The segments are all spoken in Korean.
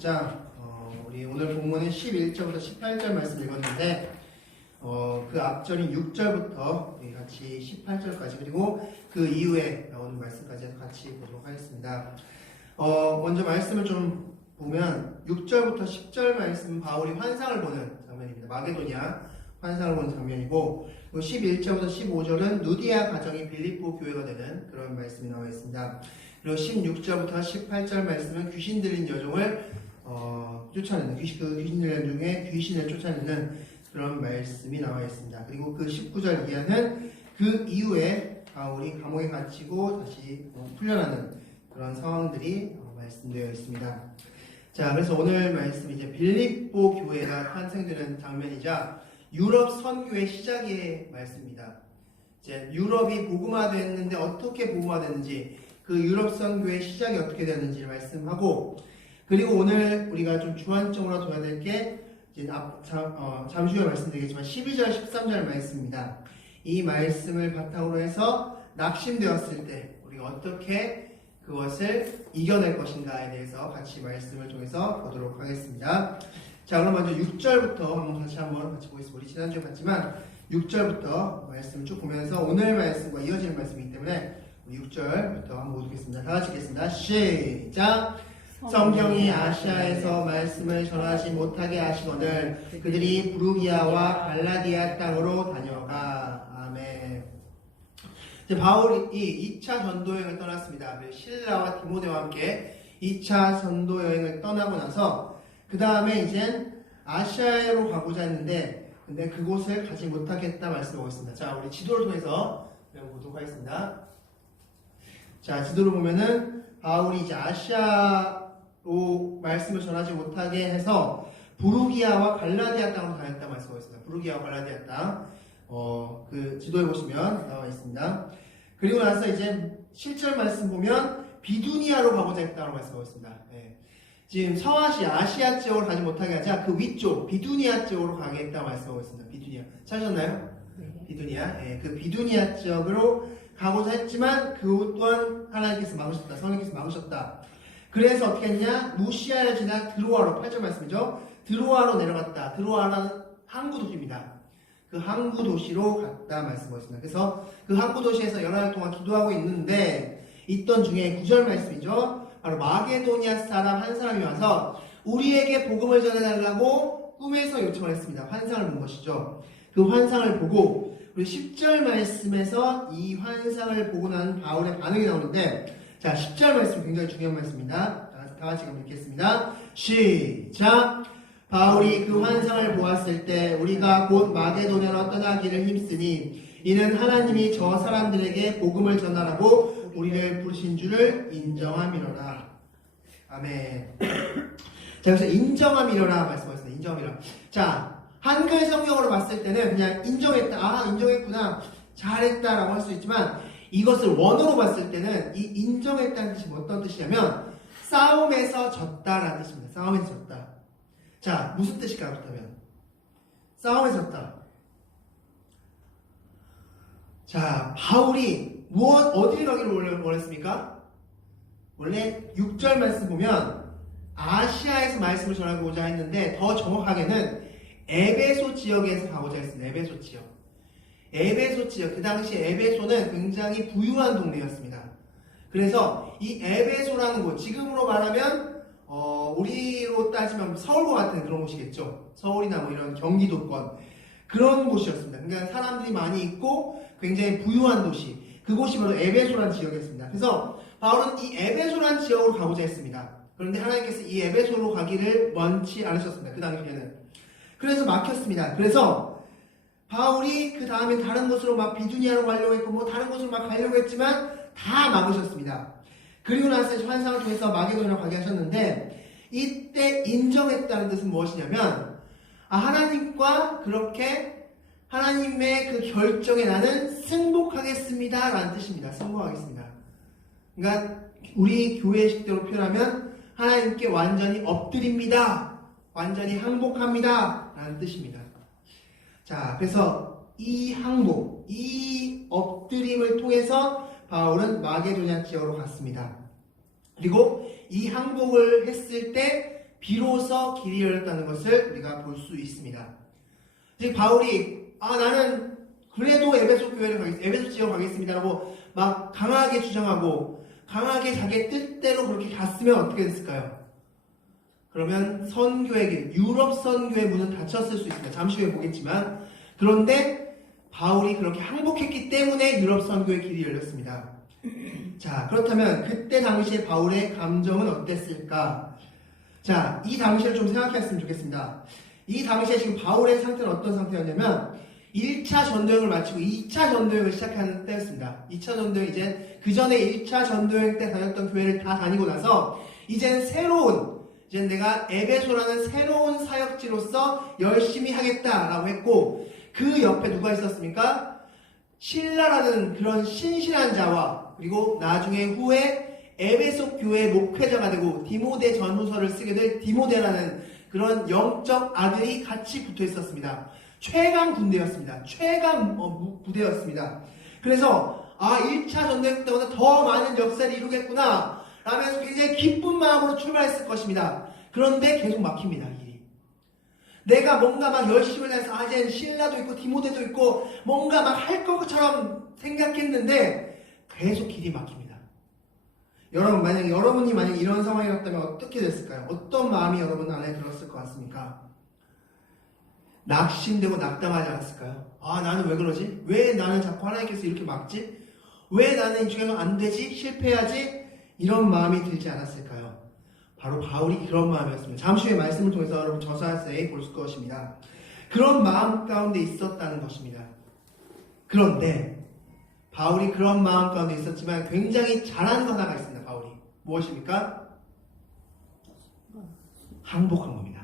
16장 우리 오늘 본문은 11절부터 18절 말씀 읽었는데 그 앞절인 6절부터 우리 같이 18절까지 그리고 그 이후에 나오는 말씀까지 같이 보도록 하겠습니다. 먼저 말씀을 좀 보면 6절부터 10절 말씀은 바울이 환상을 보는 장면입니다. 마게도냐 환상을 보는 장면이고 11절부터 15절은 누디아 가정이 빌립보 교회가 되는 그런 말씀이 나와 있습니다. 그리고 16절부터 18절 말씀은 귀신 들린 여종을 쫓아내는 귀신 들린 중에 귀신을 쫓아내는 그런 말씀이 나와 있습니다. 그리고 그 19절 이하는 그 이후에 바울이 감옥에 갇히고 다시 풀려나는 그런 상황들이 말씀되어 있습니다. 자, 그래서 오늘 말씀 이제 빌립보 교회가 탄생되는 장면이자 유럽 선교의 시작의 말씀입니다. 이제 유럽이 복음화됐는데 어떻게 복음화됐는지 그 유럽 선교의 시작이 어떻게 되는지 말씀하고 그리고 오늘 우리가 좀 주안점으로 둬야 될 게 이제 잠시 후에 말씀드리겠지만 12절 13절 말씀입니다. 이 말씀을 바탕으로 해서 낙심되었을 때 우리가 어떻게 그것을 이겨낼 것인가에 대해서 같이 말씀을 통해서 보도록 하겠습니다. 자, 그럼 먼저 6절부터 같이 보겠습니다. 우리 지난주에 봤지만 6절부터 말씀을 쭉 보면서 오늘 말씀과 이어지는 말씀이기 때문에 6절부터 한번 보겠습니다. 다 같이 읽겠습니다. 시작! 성경이 아시아에서 말씀을 전하지 못하게 하시거늘 그들이 부르기아와 갈라디아 땅으로 다녀가. 아멘. 이제 바울이 2차 전도 여행을 떠났습니다. 실라와 디모데와 함께 2차 전도 여행을 떠나고 나서 그 다음에 이젠 아시아로 가고자 했는데 근데 그곳을 가지 못하겠다 말씀하고 있습니다. 자, 우리 지도를 통해서 보도록 하겠습니다. 자, 지도를 보면은 바울이 이제 아시아로 말씀을 전하지 못하게 해서 부르기아와 갈라디아 땅으로 다녔다 말씀하고 있습니다. 부르기아와 갈라디아 땅. 그 지도에 보시면 나와 있습니다. 그리고 나서 이제 7절 말씀 보면 비두니아로 가고자 했다고 말씀하고 있습니다. 네. 지금 아시아 지역으로 가지 못하게 하자 그 위쪽 비두니아 지역으로 가겠다고 말씀하고 있습니다. 비두니아. 찾으셨나요? 네. 비두니아. 네. 그 비두니아 지역으로 가고자 했지만 그 또한 하나님께서 막으셨다. 성령께서 막으셨다. 그래서 어떻게 했냐? 무시아를 지나 드로아로 8절 말씀이죠. 드로아로 내려갔다. 드로아라는 항구 도시입니다. 그 항구 도시로 갔다 말씀하셨습니다. 그래서 그 항구 도시에서 열흘 동안 기도하고 있는데 있던 중에 9절 말씀이죠. 바로 마게도니아 사람 한 사람이 와서 우리에게 복음을 전해달라고 꿈에서 요청을 했습니다. 환상을 본 것이죠. 그 환상을 보고 우리 10절 말씀에서 이 환상을 보고 난 바울의 반응이 나오는데 자 10절 말씀 굉장히 중요한 말씀입니다. 다 같이 읽겠습니다. 시작! 바울이 그 환상을 보았을 때 우리가 곧 마게도냐로 떠나기를 힘쓰니 이는 하나님이 저 사람들에게 복음을 전하라고 우리를 부르신 줄을 인정함이로라. 아멘. 자, 여기서 인정함이로라 말씀하셨습니다. 인정함이로라. 자, 한글 성경으로 봤을 때는 그냥 인정했다. 아, 인정했구나. 잘했다라고 할 수 있지만 이것을 원어로 봤을 때는 이 인정했다는 뜻이 어떤 뜻이냐면 싸움에서 졌다라는 뜻입니다. 싸움에서 졌다. 자, 무슨 뜻일까요? 그렇다면 싸움에서 졌다. 자, 바울이 어디를 가기를 원했습니까? 원래 6절 말씀 보면 아시아에서 말씀을 전하고자 했는데 더 정확하게는 에베소 지역에서 가고자 했습니다. 에베소 지역. 에베소 지역. 그 당시 에베소는 굉장히 부유한 동네였습니다. 그래서 이 에베소라는 곳, 지금으로 말하면 우리로 따지면 서울과 같은 그런 곳이겠죠. 서울이나 뭐 이런 경기도권 그런 곳이었습니다. 그러니까 사람들이 많이 있고 굉장히 부유한 도시. 그곳이 바로 에베소라는 지역이었습니다. 그래서 바울은 이 에베소라는 지역으로 가고자 했습니다. 그런데 하나님께서 이 에베소로 가기를 원치 않으셨습니다. 그 당시에는. 그래서 막혔습니다. 그래서 바울이 그 다음에 다른 곳으로 막 비두니아로 가려고 했고 뭐 다른 곳으로 막 가려고 했지만 다 막으셨습니다. 그리고 나서 환상을 통해서 마게도냐로 가게 하셨는데 이때 인정했다는 뜻은 무엇이냐면 하나님과 그렇게 하나님의 그 결정에 나는 승복하겠습니다 라는 뜻입니다. 승복하겠습니다. 그러니까 우리 교회식대로 표현하면 하나님께 완전히 엎드립니다. 완전히 항복합니다 라는 뜻입니다. 자, 그래서 이 항복, 이 엎드림을 통해서 바울은 마게도냐 지역으로 갔습니다. 그리고 이 항복을 했을 때 비로소 길이 열렸다는 것을 우리가 볼 수 있습니다. 즉 바울이 나는 그래도 에베소 교회를 가겠습니다. 에베소 지역을 가겠습니다라고 막 강하게 주장하고 강하게 자기의 뜻대로 그렇게 갔으면 어떻게 됐을까요? 그러면 선교의 길, 유럽 선교의 문은 닫혔을 수 있습니다. 잠시 후에 보겠지만 그런데 바울이 그렇게 항복했기 때문에 유럽 선교의 길이 열렸습니다. 자, 그렇다면 그때 당시에 바울의 감정은 어땠을까? 자, 이 당시를 좀 생각했으면 좋겠습니다. 이 당시에 지금 바울의 상태는 어떤 상태였냐면 1차 전도여행을 마치고 2차 전도여행을 시작하는 때였습니다. 2차 전도여행 이제 그 전에 1차 전도여행 때 다녔던 교회를 다 다니고 나서 이젠 이제 내가 에베소라는 새로운 사역지로서 열심히 하겠다라고 했고 그 옆에 누가 있었습니까? 실라라는 그런 신실한 자와 그리고 나중에 후에 에베소 교회의 목회자가 되고 디모데 전후서를 쓰게 될 디모데라는 그런 영적 아들이 같이 붙어 있었습니다. 최강 군대였습니다. 최강 부대였습니다. 그래서 1차 전쟁 때보다 더 많은 역사를 이루겠구나 라면서 굉장히 기쁜 마음으로 출발했을 것입니다. 그런데 계속 막힙니다. 일이. 내가 뭔가 막 열심히 해서 이제 신라도 있고 디모데도 있고 뭔가 막 할 것처럼 생각했는데 계속 길이 막힙니다. 여러분 만약에 이런 상황이었다면 어떻게 됐을까요? 어떤 마음이 여러분 안에 들었을 것 같습니까? 낙심되고 낙담하지 않았을까요? 나는 왜 그러지? 왜 나는 자꾸 하나님께서 이렇게 막지? 왜 나는 이 중에서 안 되지? 실패하지? 이런 마음이 들지 않았을까요? 바로 바울이 그런 마음이었습니다. 잠시 후에 말씀을 통해서 여러분 저자세히 볼 것입니다. 그런 마음 가운데 있었다는 것입니다. 그런데 바울이 그런 마음 가운데 있었지만 굉장히 잘한 거 하나가 있습니다. 바울이 무엇입니까? 항복한 겁니다.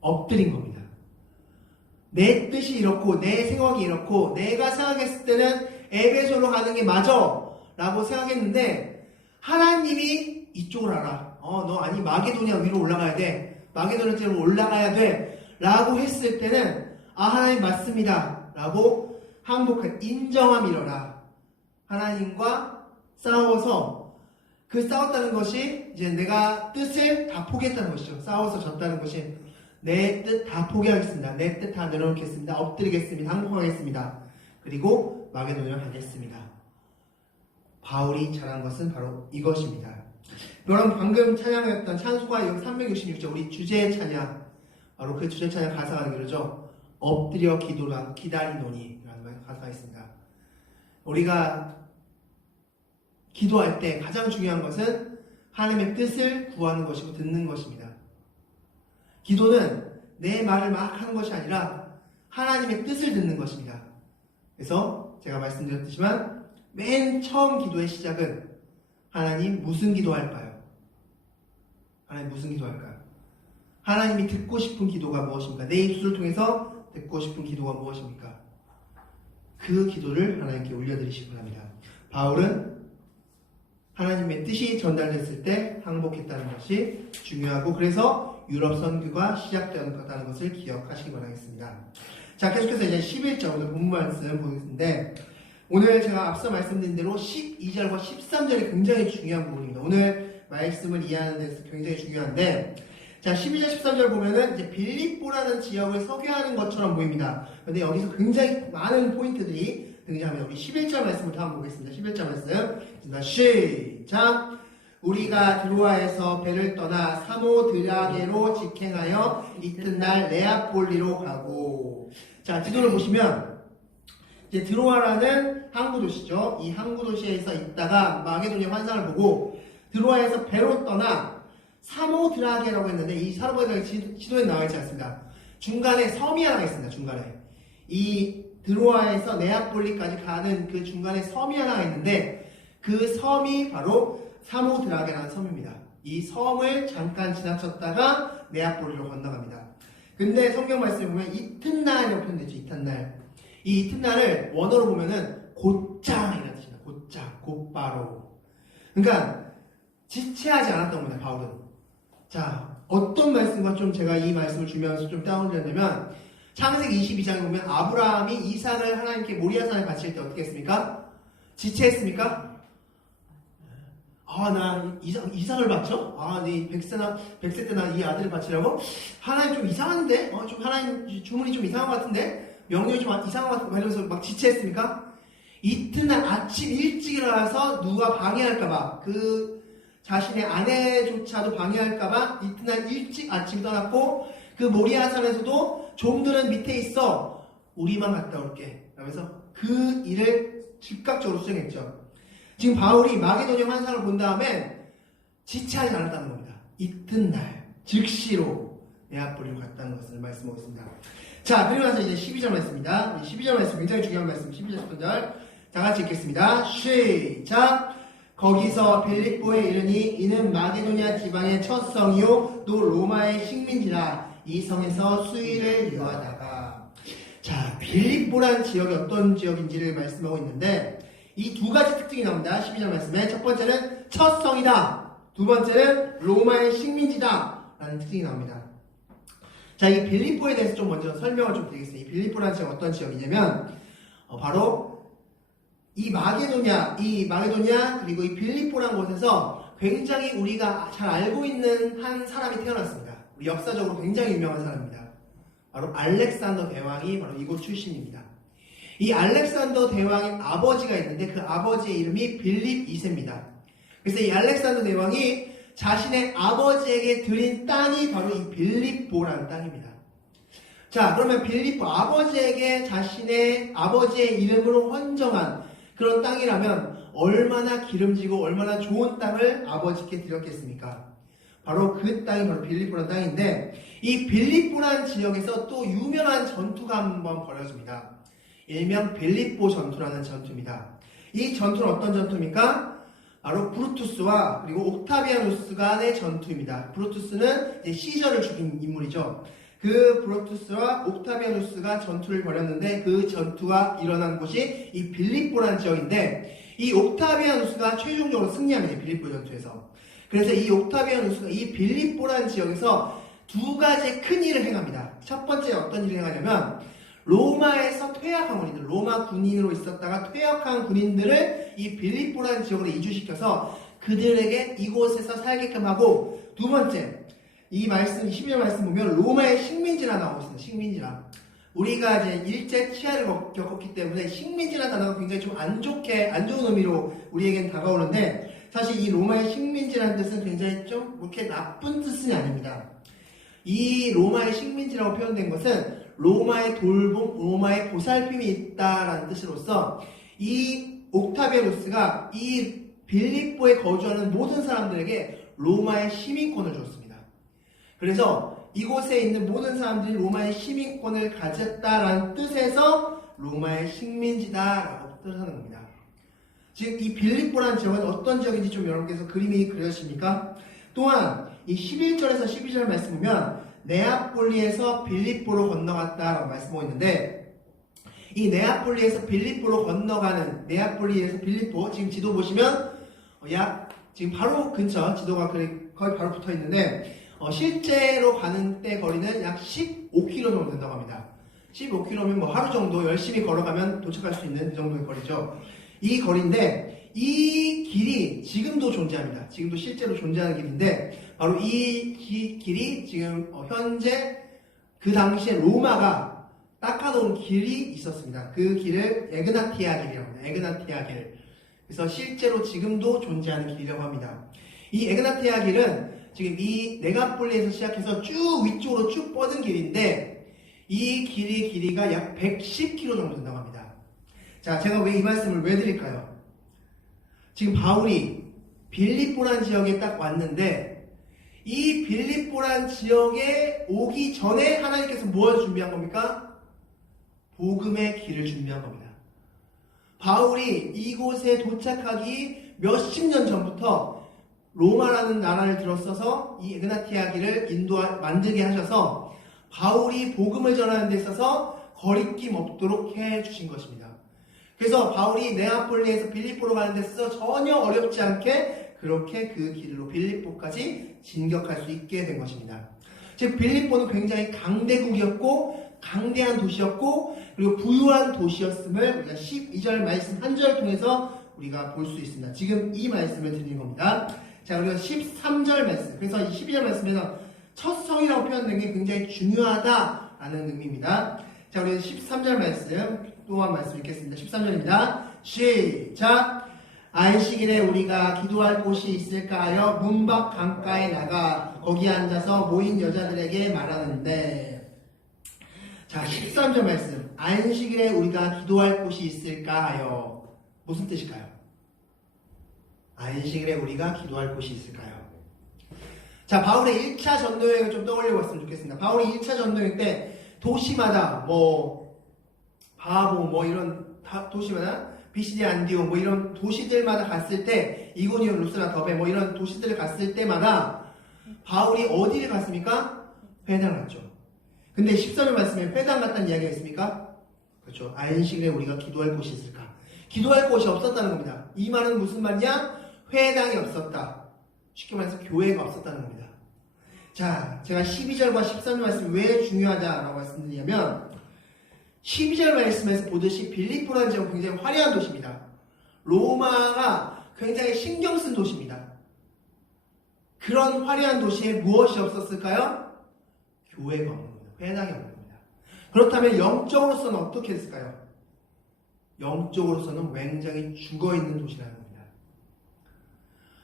엎드린 겁니다. 내 뜻이 이렇고 내 생각이 이렇고 내가 생각했을 때는 에베소로 가는 게 맞아 라고 생각했는데 하나님이 이쪽을 알아. 너 아니 마게도냐 위로 올라가야 돼. 마게도냐 쪽으로 올라가야 돼 라고 했을 때는 하나님 맞습니다 라고 항복한 인정함 일어나 하나님과 싸워서 그 싸웠다는 것이 이제 내가 뜻을 다 포기했다는 것이죠. 싸워서 졌다는 것이 내 뜻 다 포기하겠습니다. 내 뜻 다 내려놓겠습니다. 엎드리겠습니다. 항복하겠습니다. 그리고 마게도냐로 가겠습니다. 바울이 잘한 것은 바로 이것입니다. 여러분 방금 찬양했던 찬송가 366절 우리 주제 찬양 바로 그 주제 찬양 가사가 그러죠. 엎드려 기다리노니 라는 가사가 있습니다. 우리가 기도할 때 가장 중요한 것은 하나님의 뜻을 구하는 것이고 듣는 것입니다. 기도는 내 말을 막 하는 것이 아니라 하나님의 뜻을 듣는 것입니다. 그래서 제가 말씀드렸지만 맨 처음 기도의 시작은 하나님 무슨 기도할까요? 하나님 무슨 기도할까요? 하나님이 듣고 싶은 기도가 무엇입니까? 내 입술을 통해서 듣고 싶은 기도가 무엇입니까? 그 기도를 하나님께 올려드리시기 바랍니다. 바울은 하나님의 뜻이 전달됐을 때 항복했다는 것이 중요하고 그래서 유럽 선교가 시작되었다는 것을 기억하시기 바라겠습니다. 자, 계속해서 이제 11절 오늘 본문 말씀 보겠는데 오늘 제가 앞서 말씀드린 대로 12절과 13절이 굉장히 중요한 부분입니다. 오늘 말씀을 이해하는 데서 굉장히 중요한데 자, 12절, 13절 보면은 이제 빌립보라는 지역을 소개하는 것처럼 보입니다. 그런데 여기서 굉장히 많은 포인트들이 등장합니다. 우리 11절 말씀부터 한번 보겠습니다. 11절 말씀. 시작! 우리가 드로아에서 배를 떠나 사모드라게로 직행하여 이튿날 네아폴리로 가고. 자, 지도를 보시면 이제 드로아라는 항구 도시죠. 이 항구 도시에서 있다가 마게도냐 환상을 보고 드로아에서 배로 떠나 사모드라게라고 했는데 이 사모드라게 지도에 나와 있지 않습니다. 중간에 섬이 하나 있습니다. 중간에 이 드로아에서 네아폴리까지 가는 그 중간에 섬이 하나 있는데 그 섬이 바로 사모드라게라는 섬입니다. 이 섬을 잠깐 지나쳤다가 네아폴리로 건너갑니다. 근데 성경 말씀에 보면 이튿날이라고 표현되죠. 이튿날. 이 이튿날을 원어로 보면은 곧장이라는 뜻입니다. 곧장, 곧바로. 그러니까 지체하지 않았던 겁니다. 바울은. 자, 어떤 말씀과 좀 제가 이 말씀을 주면서 좀 다운되냐면 창세기 22장에 보면 아브라함이 이삭을 하나님께 모리아산에 바칠 때 어떻게 했습니까? 지체했습니까? 나 이상을 바쳐? 네 100세 때 나 이 아들을 바치라고? 하나님 좀 이상한데? 좀 하나님 주문이 좀 이상한 것 같은데? 명령이 좀 이상한 것 같은데? 이러면서 막 지체했습니까? 이튿날 아침 일찍 일어나서 누가 방해할까봐, 그 자신의 아내조차도 방해할까봐 이튿날 일찍 아침 떠났고, 그 모리아산에서도 종들은 밑에 있어. 우리만 갔다 올게. 라면서 그 일을 즉각적으로 수행했죠. 지금 바울이 마게도냐 환상을 본 다음에 지체하지 않았다는 겁니다. 이튿날 즉시로 네아폴리로 갔다는 것을 말씀하고 있습니다. 자, 그리고 나서 이제 12절 말씀입니다. 12절 말씀 굉장히 중요한 말씀. 12절 10절 다 같이 읽겠습니다. 시작. 거기서 빌립보에 이르니 이는 마게도냐 지방의 첫 성이요 또 로마의 식민지라. 이 성에서 수의를 유하다가. 자, 빌립보란 지역이 어떤 지역인지를 말씀하고 있는데 이 두 가지 특징이 나옵니다. 12절 말씀에 첫 번째는 첫 성이다. 두 번째는 로마의 식민지다. 라는 특징이 나옵니다. 자, 이 빌립보에 대해서 좀 먼저 설명을 좀 드리겠습니다. 이 빌립보라는 지역 어떤 지역이냐면 바로 이 마게도냐 그리고 이 빌립보라는 곳에서 굉장히 우리가 잘 알고 있는 한 사람이 태어났습니다. 우리 역사적으로 굉장히 유명한 사람입니다. 바로 알렉산더 대왕이 바로 이곳 출신입니다. 이 알렉산더 대왕의 아버지가 있는데 그 아버지의 이름이 빌립 2세입니다. 그래서 이 알렉산더 대왕이 자신의 아버지에게 드린 땅이 바로 이 빌립보라는 땅입니다. 자, 그러면 빌립보 아버지에게 자신의 아버지의 이름으로 헌정한 그런 땅이라면 얼마나 기름지고 얼마나 좋은 땅을 아버지께 드렸겠습니까? 바로 그 땅이 바로 빌립보라는 땅인데 이 빌립보라는 지역에서 또 유명한 전투가 한번 벌어집니다. 일명 빌립보 전투라는 전투입니다. 이 전투는 어떤 전투입니까? 바로 브루투스와 그리고 옥타비아누스 간의 전투입니다. 브루투스는 이제 시저를 죽인 인물이죠. 그 브루투스와 옥타비아누스가 전투를 벌였는데 그 전투가 일어난 곳이 이 빌립보라는 지역인데 이 옥타비아누스가 최종적으로 승리합니다. 빌립보 전투에서. 그래서 이 옥타비아누스가 이 빌립보라는 지역에서 두 가지 큰 일을 행합니다. 첫 번째 어떤 일을 행하냐면 로마에서 퇴역한 군인들, 로마 군인으로 있었다가 퇴역한 군인들을 이 빌립보라는 지역으로 이주시켜서 그들에게 이곳에서 살게끔 하고 두 번째, 이 말씀, 12절 말씀 보면 로마의 식민지라 나오고 있습니다. 식민지라. 우리가 이제 일제 치하를 겪었기 때문에 식민지라는 단어가 굉장히 좀 안 좋은 의미로 우리에겐 다가오는데 사실 이 로마의 식민지라는 뜻은 굉장히 좀 그렇게 나쁜 뜻은 아닙니다. 이 로마의 식민지라고 표현된 것은 로마의 돌봄, 로마의 보살핌이 있다라는 뜻으로서 이 옥타비아누스가 이 빌립보에 거주하는 모든 사람들에게 로마의 시민권을 줬습니다. 그래서 이곳에 있는 모든 사람들이 로마의 시민권을 가졌다라는 뜻에서 로마의 식민지다라고 뜻하는 겁니다. 즉 이 빌립보라는 지역은 어떤 지역인지 좀 여러분께서 그림이 그려지십니까? 또한 이 11절에서 12절 말씀 보면 네아폴리에서 빌립보로 건너갔다라고 말씀하고 있는데 이 네아폴리에서 빌립보로 건너가는 네아폴리에서 빌립보 지금 지도 보시면 지금 바로 근처 지도가 거의 바로 붙어 있는데 실제로 가는 때 거리는 약 15km 정도 된다고 합니다. 15km면 뭐 하루 정도 열심히 걸어가면 도착할 수 있는 정도의 거리죠. 이 거리인데 이 길이 지금도 존재합니다. 지금도 실제로 존재하는 길인데 바로 이 길이 지금 현재 그 당시에 로마가 닦아놓은 길이 있었습니다. 그 길을 에그나티아 길이라고 합니다. 에그나티아 길. 그래서 실제로 지금도 존재하는 길이라고 합니다. 이 에그나티아 길은 지금 이 네가폴리에서 시작해서 쭉 위쪽으로 쭉 뻗은 길인데 이 길이가 약 110km 정도 된다고 합니다. 자, 제가 왜 이 말씀을 왜 드릴까요? 지금 바울이 빌립보라는 지역에 딱 왔는데 이 빌립보라는 지역에 오기 전에 하나님께서 무엇을 준비한 겁니까? 복음의 길을 준비한 겁니다. 바울이 이곳에 도착하기 몇십 년 전부터 로마라는 나라를 들어서서 이 에그나티아 길을 만들게 하셔서 바울이 복음을 전하는 데 있어서 거리낌 없도록 해주신 것입니다. 그래서 바울이 네아폴리에서 빌립보로 가는 데 있어서 전혀 어렵지 않게 그렇게 그 길로 빌립보까지 진격할 수 있게 된 것입니다. 즉 빌립보는 굉장히 강대국이었고 강대한 도시였고 그리고 부유한 도시였음을 우리가 12절 말씀 한 절을 통해서 우리가 볼 수 있습니다. 지금 이 말씀을 드리는 겁니다. 자, 우리가 13절 말씀, 그래서 12절 말씀에서 첫 성이라고 표현된 게 굉장히 중요하다라는 의미입니다. 자, 우리 13절 말씀 또 한 말씀 읽겠습니다. 13절입니다. 시작! 안식일에 우리가 기도할 곳이 있을까 하여 문 밖 강가에 나가 거기 앉아서 모인 여자들에게 말하는데, 자, 13절 말씀, 안식일에 우리가 기도할 곳이 있을까 하여 무슨 뜻일까요? 안식일에 우리가 기도할 곳이 있을까요? 자, 바울의 1차 전도여행을 좀 떠올려 봤으면 좋겠습니다. 바울이 1차 전도여행 때 도시마다 바보 이런 도시마다 비시디 안디오 이런 도시들마다 갔을 때, 이고니온, 루스라, 더베 이런 도시들을 갔을 때마다 바울이 어디를 갔습니까? 회당 갔죠. 근데 13절 말씀에 회당 갔다는 이야기가 있습니까? 그렇죠. 안식일에 우리가 기도할 곳이 있을까? 기도할 곳이 없었다는 겁니다. 이 말은 무슨 말이냐? 회당이 없었다. 쉽게 말해서 교회가 없었다는 겁니다. 자, 제가 12절과 13절 말씀이 왜 중요하다라고 말씀드리냐면, 12절 말씀에서 보듯이 빌립보라는 지역은 굉장히 화려한 도시입니다. 로마가 굉장히 신경 쓴 도시입니다. 그런 화려한 도시에 무엇이 없었을까요? 교회가 없는 겁니다. 회당이 없는 겁니다. 그렇다면 영적으로서는 어떻게 됐을까요? 영적으로서는 굉장히 죽어있는 도시라는 겁니다.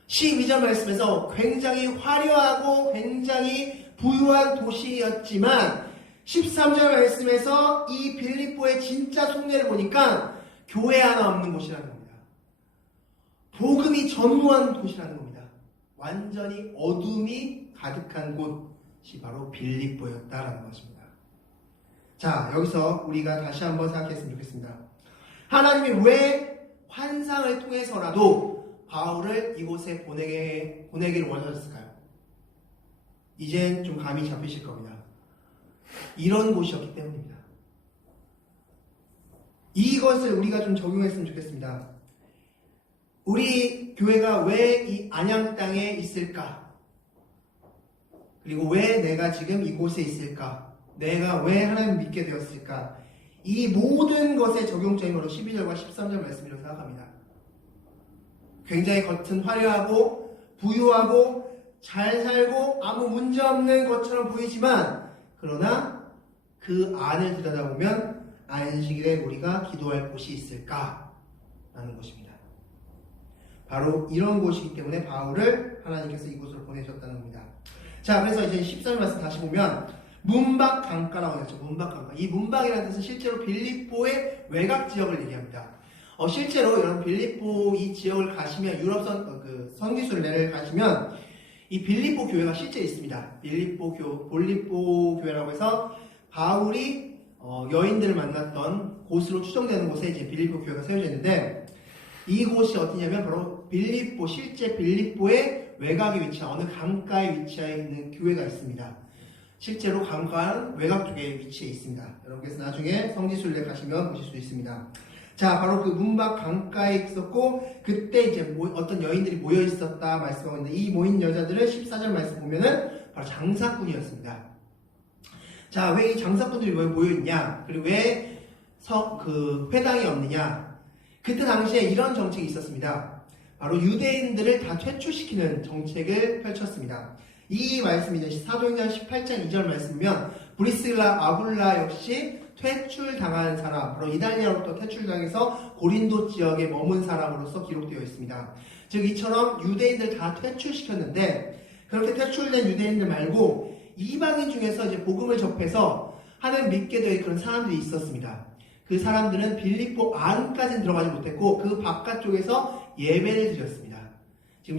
12절 말씀에서 굉장히 화려하고 굉장히 부유한 도시였지만 13절 말씀에서 이 빌립보의 진짜 속내를 보니까 교회 하나 없는 곳이라는 겁니다. 복음이 전무한 곳이라는 겁니다. 완전히 어둠이 가득한 곳이 바로 빌립보였다라는 것입니다. 자, 여기서 우리가 다시 한번 생각했으면 좋겠습니다. 하나님이 왜 환상을 통해서라도 바울을 이곳에 보내기를 원하셨을까요? 이젠 좀 감이 잡히실 겁니다. 이런 곳이었기 때문입니다. 이것을 우리가 좀 적용했으면 좋겠습니다. 우리 교회가 왜 이 안양 땅에 있을까? 그리고 왜 내가 지금 이곳에 있을까? 내가 왜 하나님을 믿게 되었을까? 이 모든 것의 적용점이 바로 12절과 13절 말씀이라고 생각합니다. 굉장히 겉은 화려하고 부유하고 잘 살고 아무 문제 없는 것처럼 보이지만, 그러나 그 안을 들여다보면 안식일에 우리가 기도할 곳이 있을까? 라는 것입니다. 바로 이런 곳이기 때문에 바울을 하나님께서 이곳으로 보내셨다는 겁니다. 자, 그래서 이제 14절 말씀 다시 보면 문밖 강가라고 했죠. 문밖 강가. 이 문밖이라는 뜻은 실제로 빌립보의 외곽 지역을 얘기합니다. 실제로 여러분 빌립보 이 지역을 가시면 유럽 선기순례를 가시면 이 빌립보 교회가 실제 있습니다. 빌립보 교회라고 해서 바울이 여인들을 만났던 곳으로 추정되는 곳에 이제 빌립보 교회가 세워져 있는데, 이곳이 어디냐면 바로 실제 빌립보의 외곽에 위치한 어느 강가에 위치해 있는 교회가 있습니다. 실제로 강가는 외곽 쪽에 위치해 있습니다. 여러분께서 나중에 성지순례 가시면 보실 수 있습니다. 자, 바로 그 문밖 강가에 있었고, 그때 이제 어떤 여인들이 모여 있었다 말씀하고 있는데, 이 모인 여자들은 14절 말씀 보면은 바로 장사꾼이었습니다. 자, 왜 이 장사꾼들이 왜 모여 있냐? 그리고 왜 회당이 없느냐? 그때 당시에 이런 정책이 있었습니다. 바로 유대인들을 다 퇴출시키는 정책을 펼쳤습니다. 이 말씀이 이제 사도행전 18장 2절 말씀이면 브리스라, 아굴라 역시 퇴출당한 사람, 바로 이달리아로부터 퇴출당해서 고린도 지역에 머문 사람으로서 기록되어 있습니다. 즉 이처럼 유대인들 다 퇴출시켰는데, 그렇게 퇴출된 유대인들 말고 이방인 중에서 이제 복음을 접해서 하나님 믿게 될 그런 사람들이 있었습니다. 그 사람들은 빌립보 안까지는 들어가지 못했고 그 바깥쪽에서 예배를 드렸습니다. 지금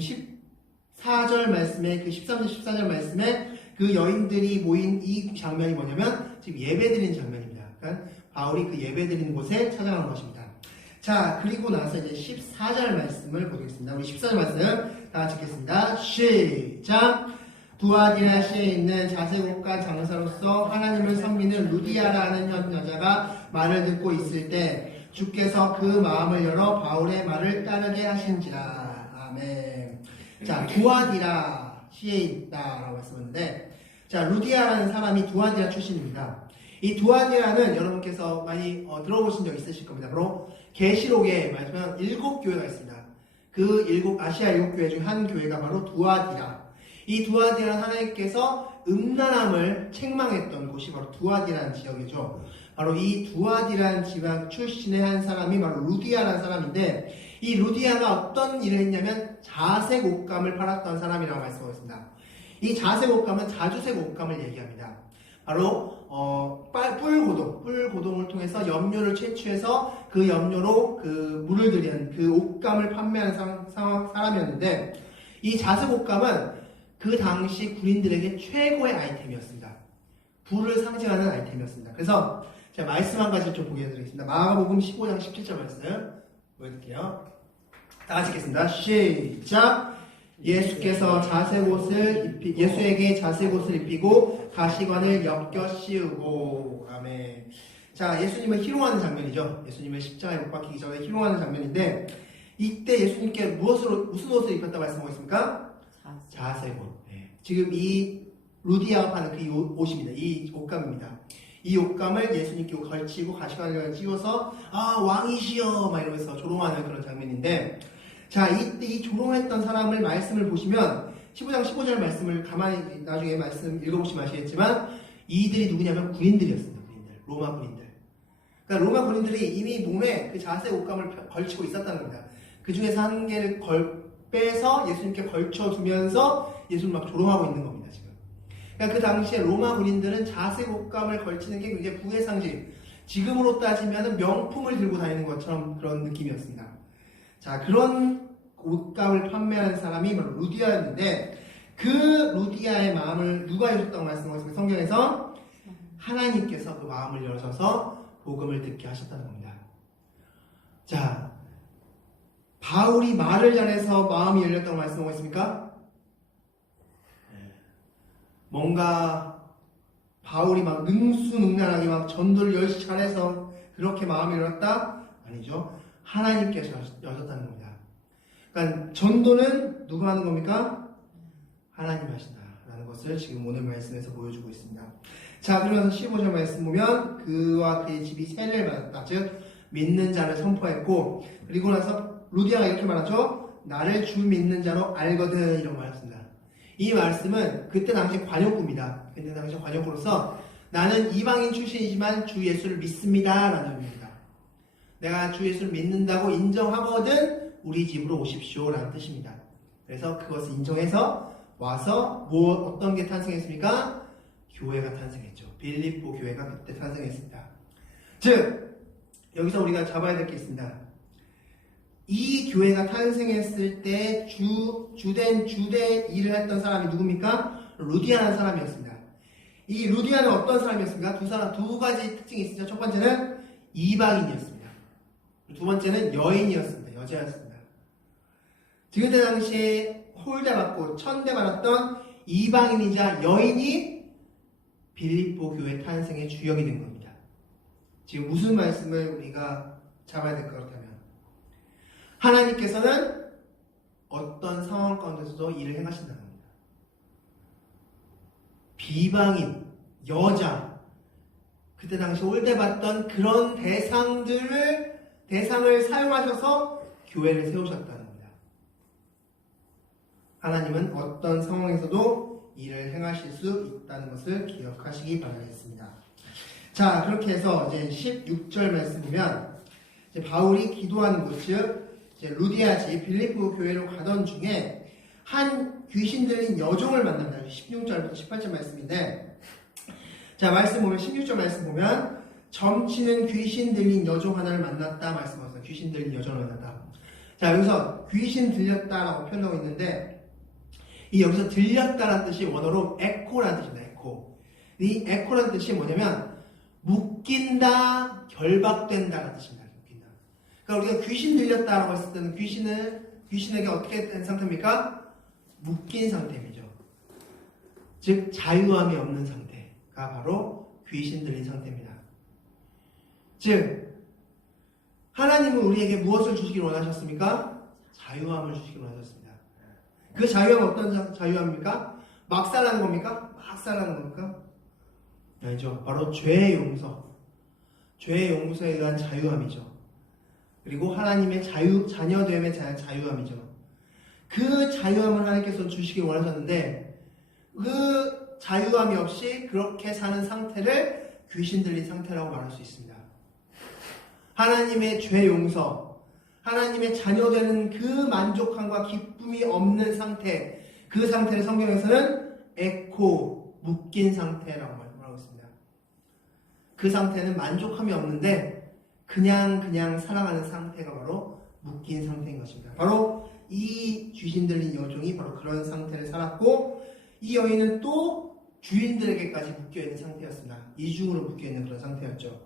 14절 말씀에 그 13절 14절 말씀에 그 여인들이 모인 이 장면이 뭐냐면 지금 예배 드리는 장면입니다. 그러니까 바울이 그 예배 드리는 곳에 찾아간 것입니다. 자, 그리고 나서 이제 14절 말씀을 보겠습니다. 우리 14절 말씀 다 같이 읽겠습니다. 시작! 두아디라시에 있는 자색옷간 장사로서 하나님을 섬기는 루디아라는 현 여자가 말을 듣고 있을 때 주께서 그 마음을 열어 바울의 말을 따르게 하신지라. 아멘. 자, 두아디라시에 있다라고 말씀했는데, 자, 루디아라는 사람이 두아디라 출신입니다. 이 두아디라는 여러분께서 많이 들어보신 적 있으실 겁니다. 바로 계시록에 말하면 7교회가 있습니다. 그 아시아 7교회 중 한 교회가 바로 두아디라. 이 두아디라는 하나님께서 음란함을 책망했던 곳이 바로 두아디라는 지역이죠. 바로 이 두아디라는 지방 출신의 한 사람이 바로 루디아라는 사람인데, 이 루디아가 어떤 일을 했냐면 자색 옷감을 팔았던 사람이라고 말씀하고 있습니다. 이 자색 옷감은 자주색 옷감을 얘기합니다. 바로 뿔고동을 통해서 염료를 채취해서 그 염료로 그 물을 들이는 그 옷감을 판매하는 사람이었는데, 이 자색 옷감은 그 당시 군인들에게 최고의 아이템이었습니다. 부를 상징하는 아이템이었습니다. 그래서 제가 말씀 한 가지를 좀 보게 해드리겠습니다. 마가복음 15장 17절 말씀 보여드릴게요. 다 같이 읽겠습니다. 시작! 예수에게 자색 옷을 입히고 가시관을 엮여 씌우고. 아멘. 자, 예수님을 희롱하는 장면이죠. 예수님을 십자가에 못 박히기 전에 희롱하는 장면인데, 이때 예수님께 무슨 옷을 입혔다고 말씀하고 있습니까? 자색 옷. 네. 지금 이 루디아가 파는 그 옷입니다. 이 옷감입니다. 이 옷감을 예수님께 걸치고 가시관을 씌워서 왕이시여 막 이러면서 조롱하는 그런 장면인데, 자, 이 조롱했던 사람을 말씀을 보시면 15장 15절 말씀을 가만히 나중에 말씀 읽어보시면 아시겠지만, 이들이 누구냐면 군인들이었습니다. 로마 군인들. 그러니까 로마 군인들이 이미 몸에 그 자색 옷감을 걸치고 있었다는 겁니다. 그 중에서 한 개를 빼서 예수님께 걸쳐주면서 예수를 막 조롱하고 있는 겁니다, 지금. 그러니까 그 당시에 로마 군인들은 자색 옷감을 걸치는 게 굉장히 부의 상징, 지금으로 따지면 명품을 들고 다니는 것처럼 그런 느낌이었습니다. 자, 그런 옷감을 판매하는 사람이 바로 루디아였는데, 그 루디아의 마음을 누가 여셨다고 말씀하고 있습니다. 성경에서 하나님께서 그 마음을 여셔서 복음을 듣게 하셨다는 겁니다. 자, 바울이 말을 잘해서 마음이 열렸다고 말씀하고 있습니까? 뭔가 바울이 막 능수능란하게 막 전도를 열심히 잘해서 그렇게 마음이 열렸다? 아니죠. 하나님께서 여셨다는 겁니다. 그러니까 전도는 누가 하는 겁니까? 하나님 하신다라는 것을 지금 오늘 말씀에서 보여주고 있습니다. 자, 그러면서 15절 말씀 보면 그와 그의 집이 세례를 받았다. 즉 믿는 자를 선포했고, 그리고 나서 루디아가 이렇게 말하죠. 나를 주 믿는 자로 알거든, 이런 말했습니다. 이 말씀은 그때 당시 관용구입니다. 그때 당시 관용구로서 나는 이방인 출신이지만 주 예수를 믿습니다 라는 의미입니다. 내가 주 예수를 믿는다고 인정하거든 우리 집으로 오십시오 라는 뜻입니다. 그래서 그것을 인정해서 와서 어떤 게 탄생했습니까? 교회가 탄생했죠. 빌립보 교회가 그때 탄생했습니다. 즉 여기서 우리가 잡아야 될 게 있습니다. 이 교회가 탄생했을 때 주대 일을 했던 사람이 누굽니까? 루디아라는 사람이었습니다. 이 루디아는 어떤 사람이었습니까? 두 가지 특징이 있습니다. 첫 번째는 이방인이었습니다. 두 번째는 여인이었습니다. 여자였습니다. 지금 그 당시에 홀대받고 천대받았던 이방인이자 여인이 빌립보 교회 탄생의 주역이 된 겁니다. 지금 무슨 말씀을 우리가 잡아야 될 것 같다면, 하나님께서는 어떤 상황 가운데서도 일을 행하신다는 겁니다. 비방인, 여자, 그때 당시 홀대받던 그런 대상을 사용하셔서 교회를 세우셨다는 겁니다. 하나님은 어떤 상황에서도 일을 행하실 수 있다는 것을 기억하시기 바라겠습니다. 자, 그렇게 해서 이제 16절 말씀 보면, 이제 바울이 기도하는 곳, 즉 이제 루디아지 빌립보 교회로 가던 중에 한 귀신 들린 여종을 만납니다. 16절부터 18절 말씀인데, 자, 말씀 보면 16절 말씀 보면 점치는 귀신 들린 여종 하나를 만났다 말씀하셨어요. 귀신 들린 여종을 만났다. 자, 여기서 귀신 들렸다라고 표현하고 있는데, 이 여기서 들렸다라는 뜻이 원어로 에코라는 뜻입니다. 에코. 이 에코라는 뜻이 뭐냐면 묶인다, 결박된다라는 뜻입니다. 묶인다. 그러니까 우리가 귀신 들렸다라고 했을 때는 귀신에게 어떻게 된 상태입니까? 묶인 상태이죠. 즉 자유함이 없는 상태가 바로 귀신 들린 상태입니다. 즉 하나님은 우리에게 무엇을 주시길 원하셨습니까? 자유함을 주시길 원하셨습니다. 그 자유함은 어떤 자유함입니까? 막 살라는 겁니까? 막 살라는 겁니까? 아니죠. 바로 죄의 용서. 죄의 용서에 의한 자유함이죠. 그리고 하나님의 자녀됨에 대한 자유함이죠. 그 자유함을 하나님께서 주시길 원하셨는데 그 자유함이 없이 그렇게 사는 상태를 귀신 들린 상태라고 말할 수 있습니다. 하나님의 죄 용서, 하나님의 자녀되는 그 만족함과 기쁨이 없는 상태, 그 상태를 성경에서는 에코, 묶인 상태라고 말하고 있습니다. 그 상태는 만족함이 없는데 그냥 살아가는 상태가 바로 묶인 상태인 것입니다. 바로 이 귀신 들린 여종이 바로 그런 상태를 살았고 이 여인은 또 주인들에게까지 묶여있는 상태였습니다. 이중으로 묶여있는 그런 상태였죠.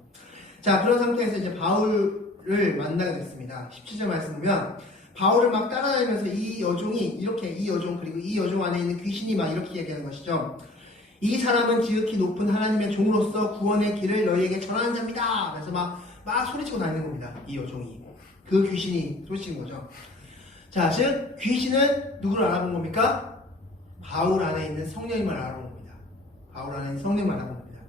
자, 그런 상태에서 이제 바울을 만나게 됐습니다. 17절 말씀 보면 바울을 막 따라다니면서 이 여종이 이렇게 이 여종 그리고 이 여종 안에 있는 귀신이 막 이렇게 얘기하는 것이죠. 이 사람은 지극히 높은 하나님의 종으로서 구원의 길을 너희에게 전하는 자입니다. 그래서 막 소리치고 다니는 겁니다. 이 여종이. 그 귀신이 소리치는 거죠. 자, 즉 귀신은 누구를 알아본 겁니까? 바울 안에 있는 성령님을 알아본 겁니다. 바울 안에 있는 성령님을 알아본 겁니다.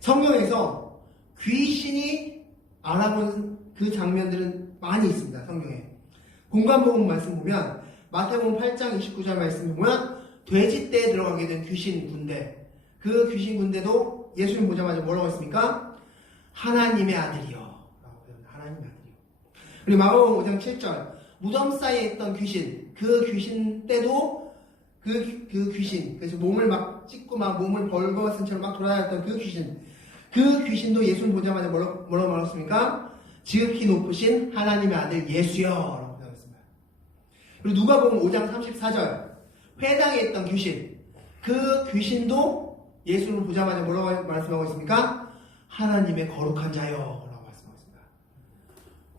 성경에서 귀신이 알아본 그 장면들은 많이 있습니다. 성경에. 공관복음 말씀 보면 마태복음 8장 29절 말씀 보면 돼지떼에 들어가게 된 귀신 군대. 그 귀신 군대도 예수님 보자마자 뭐라고 했습니까? 하나님의 아들이요. 라고 표현합니다. 하나님의 아들이요. 그리고 마가복음 5장 7절 무덤 사이에 있던 귀신. 그 귀신 때도 그 귀신. 그래서 몸을 막 찢고 막 몸을 벌거벗은 채로 막 돌아다녔던 그 귀신. 그 귀신도 예수님 보자마자 뭐라고 말했습니까? 지극히 높으신 하나님의 아들 예수여 라고 표현했습니다. 그리고 누가복음 5장 34절 회당에 있던 귀신 그 귀신도 예수님을 보자마자 뭐라고 말씀하고 있습니까? 하나님의 거룩한 자여 라고 말씀하고 있습니다.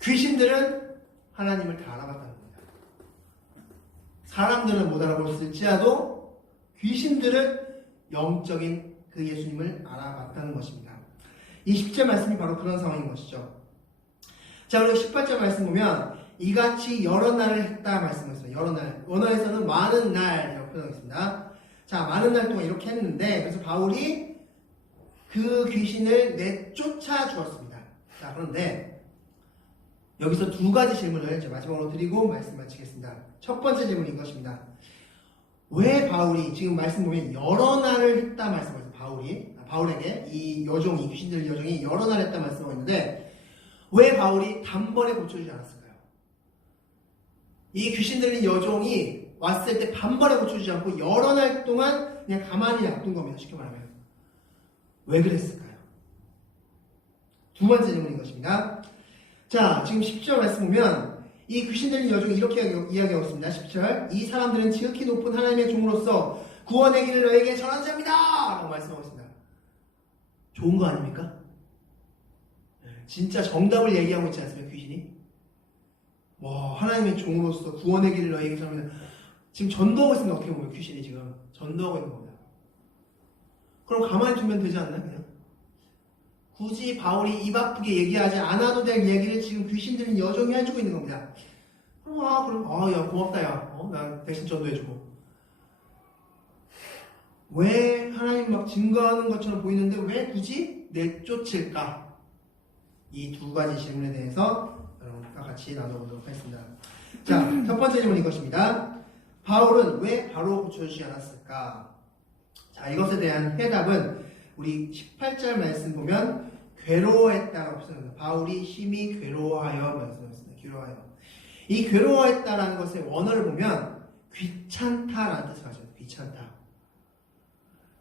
귀신들은 하나님을 다 알아봤다는 겁니다. 사람들은 못 알아볼지라도 귀신들은 영적인 그 예수님을 알아봤다는 것입니다. 이 10절 말씀이 바로 그런 상황인 것이죠. 자, 그리고 18절 말씀 보면 이같이 여러 날을 했다 말씀하셨어요. 여러 날. 원어에서는 많은 날이라고 표현하겠습니다. 자, 많은 날 동안 이렇게 했는데 그래서 바울이 그 귀신을 내쫓아 주었습니다. 자, 그런데 여기서 두 가지 질문을 이제 마지막으로 드리고 말씀 마치겠습니다. 첫 번째 질문은 이것입니다. 왜 바울이 지금 말씀 보면 여러 날을 했다 말씀하셨어요. 바울에게 이 여종이 귀신 들린 여종이 여러 날 했다 말씀하고 있는데 왜 바울이 단번에 고쳐주지 않았을까요? 이 귀신 들린 여종이 왔을 때 단번에 고쳐주지 않고 여러 날 동안 그냥 가만히 놔둔 겁니다. 쉽게 말하면. 왜 그랬을까요? 두 번째 질문인 것입니다. 자, 지금 10절 말씀 보면 이 귀신 들린 여종이 이렇게 이야기하고 있습니다. 10절 이 사람들은 지극히 높은 하나님의 종으로서 구원의 길을 너에게 전하는 자입니다. 라고 말씀하고 있습니다. 좋은 거 아닙니까? 진짜 정답을 얘기하고 있지 않습니까? 귀신이? 와, 하나님의 종으로서 구원의 길을 너에게 전하면 지금 전도하고 있습니다. 어떻게 보면 귀신이 지금 전도하고 있는 겁니다. 그럼 가만히 두면 되지 않나요? 그냥? 굳이 바울이 입 아프게 얘기하지 않아도 될 얘기를 지금 귀신 들린 여종이 해주고 있는 겁니다. 야, 고맙다, 야. 나 대신 전도해주고. 왜 하나님 막 증거하는 것처럼 보이는데 왜 굳이 내쫓을까? 이 두 가지 질문에 대해서 여러분과 같이 나눠보도록 하겠습니다. 자, 첫 번째 질문은 이것입니다. 바울은 왜 바로 고쳐주지 않았을까? 자, 이것에 대한 해답은 우리 18절 말씀 보면 괴로워했다라고 표현합니다. 바울이 심히 괴로워하여 말씀하셨습니다. 괴로워하여. 이 괴로워했다라는 것의 원어를 보면 귀찮다라는 뜻을 가져요. 귀찮다.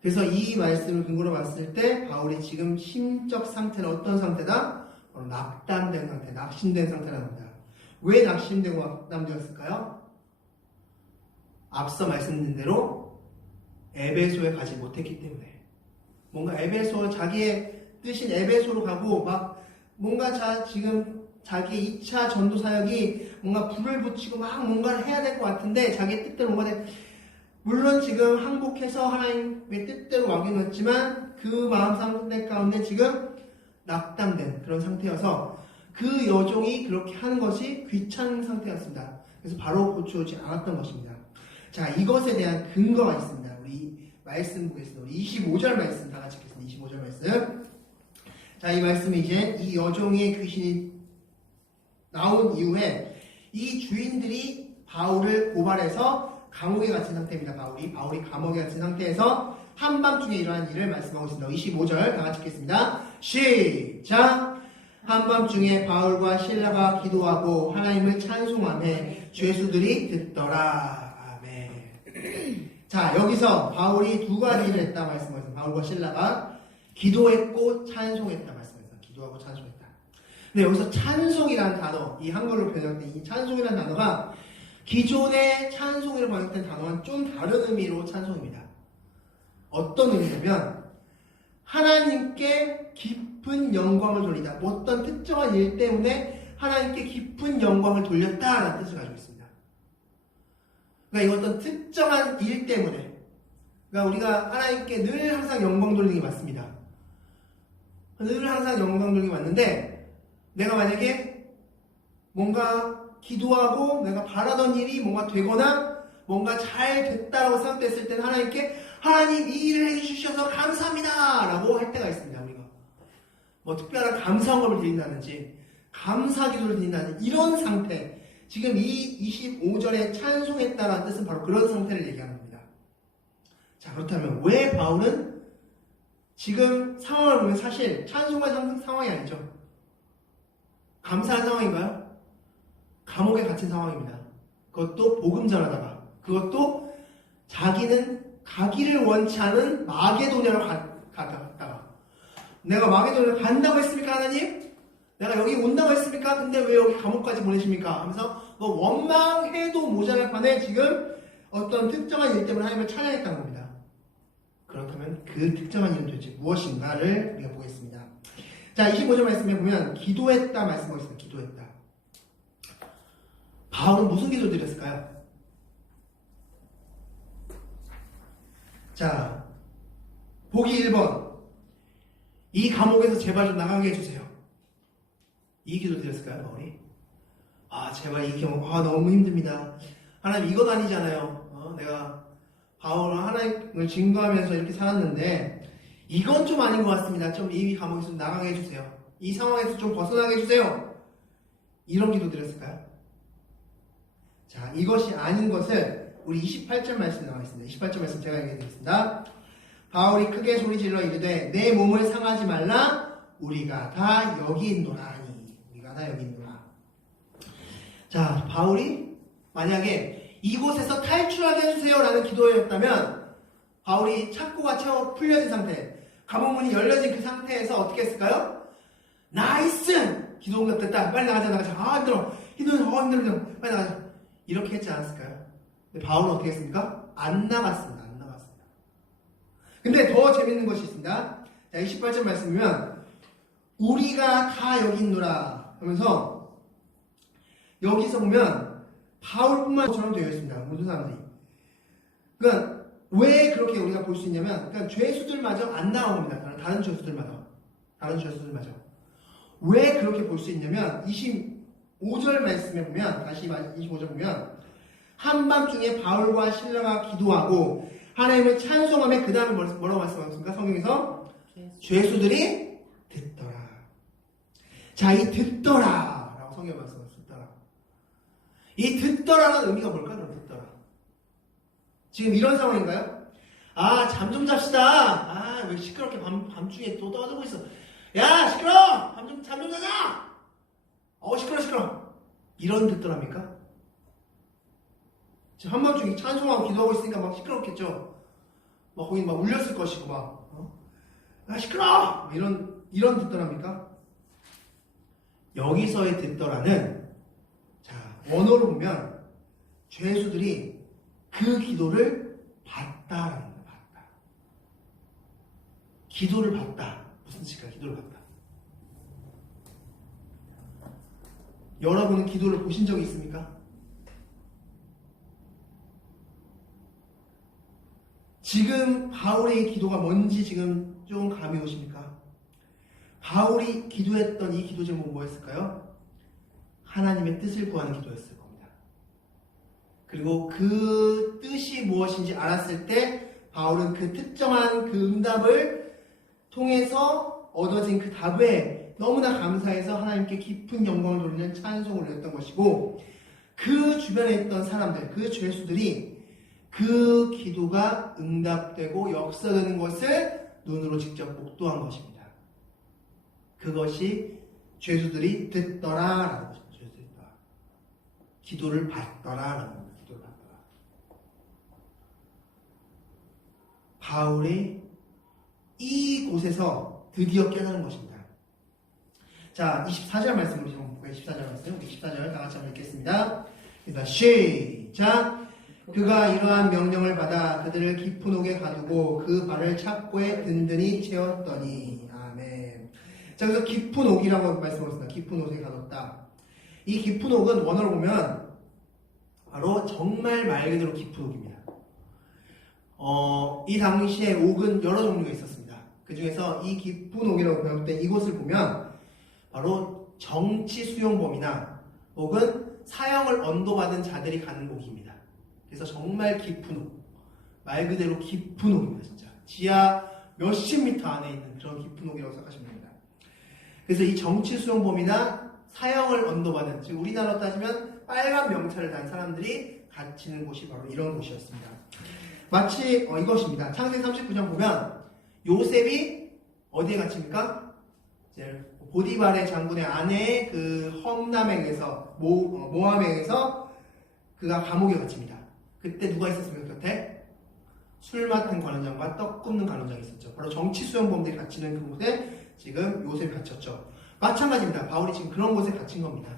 그래서 이 말씀을 근거로 봤을 때 바울이 지금 심적 상태는 어떤 상태다? 바로 낙담된 상태, 낙심된 상태라는 겁니다. 왜 낙심되고 낙담되었을까요? 앞서 말씀드린 대로 에베소에 가지 못했기 때문에 뭔가 에베소 자기의 뜻인 에베소로 가고 막 뭔가 지금 자기 2차 전도 사역이 뭔가 불을 붙이고 막 뭔가를 해야 될 것 같은데 자기의 뜻대로 뭔가 물론 지금 항복해서 하나님의 뜻대로 와긴 했지만 그 마음 상태 가운데 지금 낙담된 그런 상태여서 그 여종이 그렇게 하는 것이 귀찮은 상태였습니다. 그래서 바로 고쳐오지 않았던 것입니다. 자, 이것에 대한 근거가 있습니다. 우리 말씀 보겠습니다. 우리 25절 말씀 다 같이 읽겠습니다. 25절 말씀. 자, 이 말씀이 이제 이 여종의 귀신이 나온 이후에 이 주인들이 바울을 고발해서 감옥에 갇힌 상태입니다. 바울이 감옥에 갇힌 상태에서 한밤중에 일어난 일을 말씀하고 있습니다. 25절 다 같이 읽겠습니다. 시작! 한밤중에 바울과 실라가 기도하고 하나님을 찬송하며 죄수들이 듣더라. 아멘. 자, 여기서 바울이 두 가지를 했다 말씀하셨습니다. 바울과 실라가 기도했고 찬송했다 말씀하셨습니다. 기도하고 찬송했다. 근데 여기서 찬송이라는 단어, 이 한글로 번역된 이 찬송이라는 단어가 기존의 찬송으로 번역된 단어와는 좀 다른 의미로 찬송입니다. 어떤 의미냐면 하나님께 깊은 영광을 돌리다. 어떤 특정한 일 때문에 하나님께 깊은 영광을 돌렸다라는 뜻을 가지고 있습니다. 그러니까 이 어떤 특정한 일 때문에, 그러니까 우리가 하나님께 늘 항상 영광 돌리는 게 맞습니다. 늘 항상 영광 돌리는 게 맞는데, 내가 만약에 뭔가 기도하고 내가 바라던 일이 뭔가 되거나 뭔가 잘 됐다라고 생각됐을 때는 하나님께 하나님 이 일을 해주셔서 감사합니다 라고 할 때가 있습니다. 우리가 뭐 특별한 감사함을 드린다든지 감사 기도를 드린다든지 이런 상태, 지금 이 25절에 찬송했다라는 뜻은 바로 그런 상태를 얘기하는 겁니다. 자, 그렇다면 왜 바울은 지금 상황을 보면 사실 찬송할 상황이 아니죠. 감사한 상황인가요? 감옥에 갇힌 상황입니다. 그것도 복음 전하다가, 그것도 자기는 가기를 원치 않은 마게도냐로 갔다가, 내가 마게도냐로 간다고 했습니까 하나님? 내가 여기 온다고 했습니까? 근데 왜 여기 감옥까지 보내십니까? 하면서 원망해도 모자랄 판에 지금 어떤 특정한 일 때문에 하나님을 찬양했다는 겁니다. 그렇다면 그 특정한 일은 도대체 무엇인가를 우리가 보겠습니다. 자, 25절 말씀에 보면 기도했다 말씀하고 있습니다. 기도했다. 바울은 무슨 기도 드렸을까요? 자, 보기 1번. 이 감옥에서 제발 좀 나가게 해주세요. 이 기도 드렸을까요, 바울이? 아, 제발 이 경우, 너무 힘듭니다. 하나님, 이건 아니잖아요. 내가 바울은 하나님을 증거하면서 이렇게 살았는데, 이건 좀 아닌 것 같습니다. 좀 이 감옥에서 좀 나가게 해주세요. 이 상황에서 좀 벗어나게 해주세요. 이런 기도 드렸을까요? 자, 이것이 아닌 것을 우리 28절 말씀 나와 있습니다. 28절 말씀 제가 얘기해드리겠습니다. 바울이 크게 소리질러 이르되 내 몸을 상하지 말라 우리가 다 여기 있노라니. 우리가 다 여기 있노라. 자, 바울이 만약에 이곳에서 탈출하게 해주세요 라는 기도였다면 바울이 착고가 채워 풀려진 상태, 감옥문이 열려진 그 상태에서 어떻게 했을까요? 나이스! 기도 응답됐다. 빨리 나가자. 힘들어. 빨리 나가자. 이렇게 했지 않았을까요? 근데 바울은 어떻게 했습니까? 안 나갔습니다. 근데 더 재밌는 것이 있습니다. 자, 28절 말씀이면 우리가 다 여기 있노라 하면서 여기서 보면 바울뿐만처럼 되어 있습니다. 모든 사람들이. 그러니까 왜 그렇게 우리가 볼 수 있냐면, 그러니까 죄수들마저 안 나온 겁니다. 다른 죄수들마저. 왜 그렇게 볼 수 있냐면 25절 말씀에 보면, 다시 25절 보면 한밤중에 바울과 실라가 기도하고 하나님을 찬송하며 그 다음에 뭐라고 말씀하셨습니까? 성경에서 죄수들이 듣더라. 자, 이 듣더라 라고 성경에 말씀하셨습니다. 이 듣더라는 의미가 뭘까? 그럼 듣더라. 지금 이런 상황인가요? 잠 좀 잡시다. 왜 시끄럽게 밤중에 또 떠들고 있어. 야, 시끄러워! 잠 좀 자자! 시끄러워. 이런 듣더랍니까? 지금 한밤중에 찬송하고 기도하고 있으니까 막 시끄럽겠죠? 거기 막 울렸을 것이고, 시끄러워! 이런 듣더랍니까? 여기서의 듣더라는, 자, 원어로 보면, 죄수들이 그 기도를 봤다라는 거예요. 봤다. 기도를 봤다. 무슨 뜻일까요? 기도를 봤다. 여러분은 기도를 보신 적이 있습니까? 지금 바울의 기도가 뭔지 지금 좀 감이 오십니까? 바울이 기도했던 이 기도 제목은 뭐였을까요? 하나님의 뜻을 구하는 기도였을 겁니다. 그리고 그 뜻이 무엇인지 알았을 때 바울은 그 특정한 그 응답을 통해서 얻어진 그 답에 너무나 감사해서 하나님께 깊은 영광을 돌리는 찬송을 올렸던 것이고, 그 주변에 있던 사람들, 그 죄수들이 그 기도가 응답되고 역사되는 것을 눈으로 직접 목도한 것입니다. 그것이 죄수들이 듣더라라는 것입니다. 죄수들이 듣더라. 기도를 받더라라는 겁니다. 기도를 받더라. 바울이 이곳에서 드디어 깨달은 것입니다. 자, 24절 말씀 우리 좀 볼까요? 24절 말씀. 우리 24절 다 같이 한번 읽겠습니다. 일단 시작. 그가 이러한 명령을 받아 그들을 깊은 옥에 가두고 그 발을 착고에 든든히 채웠더니. 아멘. 자, 그래서 깊은 옥이라고 말씀하셨습니다. 깊은 옥에 가뒀다. 이 깊은 옥은 원어로 보면 바로 정말 말 그대로 깊은 옥입니다. 이 당시에 옥은 여러 종류가 있었습니다. 그 중에서 이 깊은 옥이라고 표현된 이곳을 보면 바로 정치 수용범이나 혹은 사형을 언도받은 자들이 가는 옥입니다. 그래서 정말 깊은 옥, 말 그대로 깊은 옥입니다. 진짜 지하 몇십 미터 안에 있는 그런 깊은 옥이라고 생각하시면 됩니다. 그래서 이 정치 수용범이나 사형을 언도받은, 즉 우리나라로 따지면 빨간 명찰을 단 사람들이 갇히는 곳이 바로 이런 곳이었습니다. 마치 이것입니다. 창세기 39장 보면 요셉이 어디에 갇힙니까? 이제 보디발의 장군의 아내의 그 험남행에서 모함행에서 그가 감옥에 갇힙니다. 그때 누가 있었습니까? 곁에 술 맡은 관원장과 떡 굽는 관원장이 있었죠. 바로 정치 수용범들이 갇히는 그곳에 지금 요셉이 갇혔죠. 마찬가지입니다. 바울이 지금 그런 곳에 갇힌 겁니다.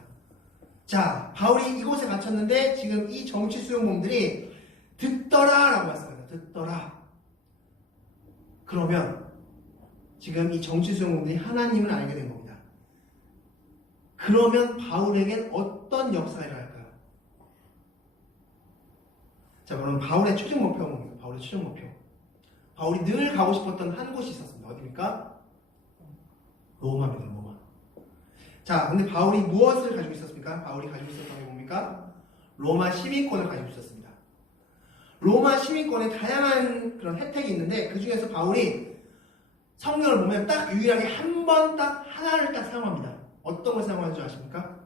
자, 바울이 이곳에 갇혔는데 지금 이 정치 수용범들이 듣더라라고 말씀합니다. 듣더라. 그러면 지금 이 정치 수용범들이 하나님을 알게 된 겁니다. 그러면 바울에겐 어떤 역사가 일어날까요? 자, 그럼 바울의 최종 목표가 뭡니까? 바울의 최종 목표. 바울이 늘 가고 싶었던 한 곳이 있었습니다. 어디입니까? 로마입니다. 로마. 자, 근데 바울이 무엇을 가지고 있었습니까? 바울이 가지고 있었던 게 뭡니까? 로마 시민권을 가지고 있었습니다. 로마 시민권에 다양한 그런 혜택이 있는데 그 중에서 바울이 성경을 보면 딱 유일하게 한 번 딱 하나를 딱 사용합니다. 어떤 걸 사용하는 줄 아십니까?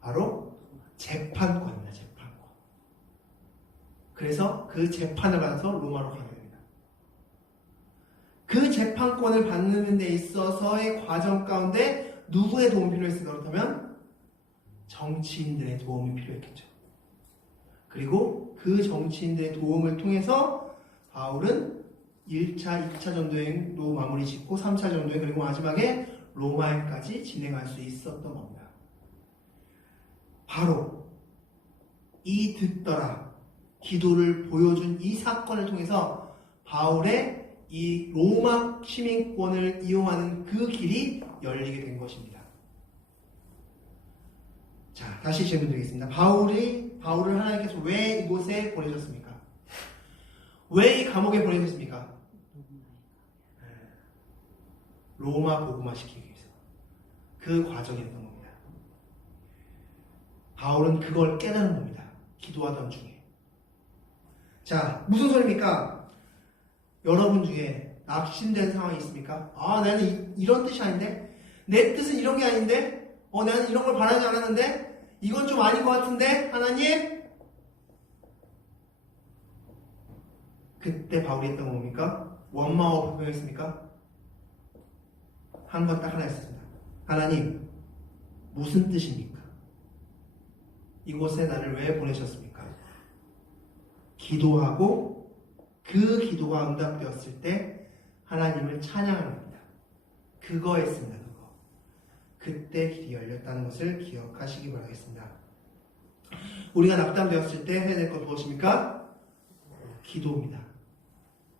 바로 재판권입니다. 재판권. 그래서 그 재판을 받아서 로마로 가게 됩니다. 그 재판권을 받는 데 있어서의 과정 가운데 누구의 도움이 필요했을까? 그렇다면 정치인들의 도움이 필요했겠죠. 그리고 그 정치인들의 도움을 통해서 바울은 1차, 2차 전도행도 마무리 짓고 3차 전도행 그리고 마지막에 로마에까지 진행할 수 있었던 겁니다. 바로 이 듣더라 기도를 보여준 이 사건을 통해서 바울의 이 로마 시민권을 이용하는 그 길이 열리게 된 것입니다. 자, 다시 질문 드리겠습니다. 바울을 하나님께서 왜 이곳에 보내셨습니까? 왜 이 감옥에 보내셨습니까? 로마 복음화 시키기 위해서. 그 과정이었던 겁니다. 바울은 그걸 깨달은 겁니다. 기도하던 중에. 자, 무슨 소리입니까? 여러분 중에 낙심된 상황이 있습니까? 아, 나는 이런 뜻이 아닌데? 내 뜻은 이런 게 아닌데? 나는 이런 걸 바라지 않았는데? 이건 좀 아닌 것 같은데? 하나님? 그때 바울이 했던 건 뭡니까? 원망하고 불평했습니까? 한 건 딱 하나 있었습니다. 하나님, 무슨 뜻입니까? 이곳에 나를 왜 보내셨습니까? 기도하고 그 기도가 응답되었을 때 하나님을 찬양하는 겁니다. 그거였습니다. 그거. 그때 길이 열렸다는 것을 기억하시기 바라겠습니다. 우리가 낙담되었을 때 해야 될 것 무엇입니까? 기도입니다.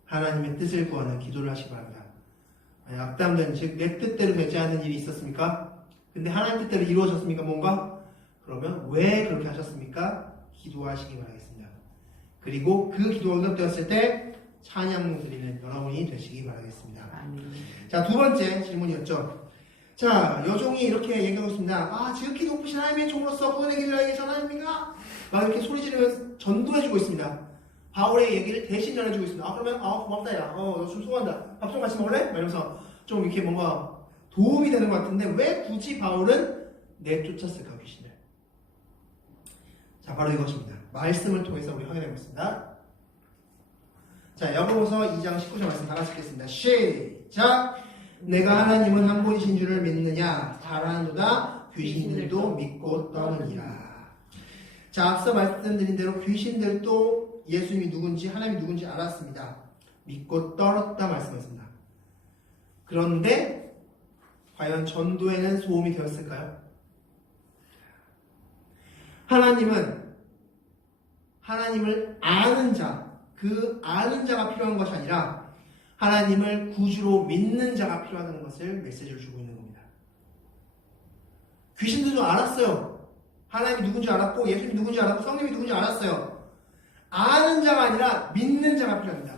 하나님의 뜻을 구하는 기도를 하시기 바랍니다. 낙담된, 즉 내 뜻대로 되지 않는 일이 있었습니까? 근데 하나님 뜻대로 이루어졌습니까? 뭔가? 그러면 왜 그렇게 하셨습니까? 기도하시기 바라겠습니다. 그리고 그 기도가 응답되었을 때 찬양 드리는 여러분이 되시기 바라겠습니다. 자, 두 번째 질문이었죠. 자, 여종이 이렇게 얘기하고 있습니다. 아, 지극히 높으신 하나님의 종으로서 구원의 길을 알게 전하십니까? 막 이렇게 소리 지르면서 전도해주고 있습니다. 바울의 얘기를 대신 전해주고 있습니다. 그러면 고맙다 야. 너 좀 수고한다. 밥 좀 같이 먹을래? 이러면서 좀 이렇게 뭔가 도움이 되는 것 같은데 왜 굳이 바울은 내쫓았을까 귀신을? 자, 바로 이것입니다. 말씀을 통해서 우리 확인해 보겠습니다. 자, 야고보서 2장 19절 말씀 다 같이 읽겠습니다. 시작! 내가 하나님은 한 분이신 줄을 믿느냐? 잘하노다 귀신들도 믿고 떠느니라. 자, 앞서 말씀드린 대로 귀신들도 예수님이 누군지 하나님이 누군지 알았습니다. 믿고 떨었다 말씀하셨습니다. 그런데 과연 전도에는 소음이 되었을까요? 하나님은 하나님을 아는 자, 그 아는 자가 필요한 것이 아니라 하나님을 구주로 믿는 자가 필요하다는 것을 메시지를 주고 있는 겁니다. 귀신들도 알았어요. 하나님이 누군지 알았고 예수님이 누군지 알았고 성령이 누군지 알았어요. 아는 자가 아니라 믿는 자가 필요합니다.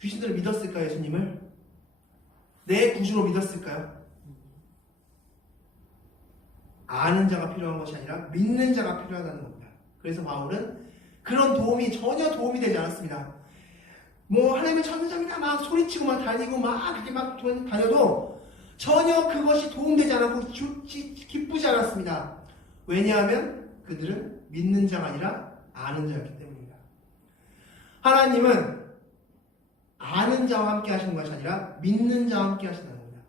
귀신들을 믿었을까요? 예수님을? 내 구주로 믿었을까요? 아는 자가 필요한 것이 아니라 믿는 자가 필요하다는 겁니다. 그래서 바울은 그런 도움이 전혀 도움이 되지 않았습니다. 뭐 하나님의 천사장이다 막 소리치고 막 다니고 막 그렇게 막 다녀도 전혀 그것이 도움되지 않았고 기쁘지 않았습니다. 왜냐하면 그들은 믿는 자가 아니라 아는 자였기 때문입니다. 하나님은 아는 자와 함께 하시는 것이 아니라 믿는 자와 함께 하신다는 겁니다.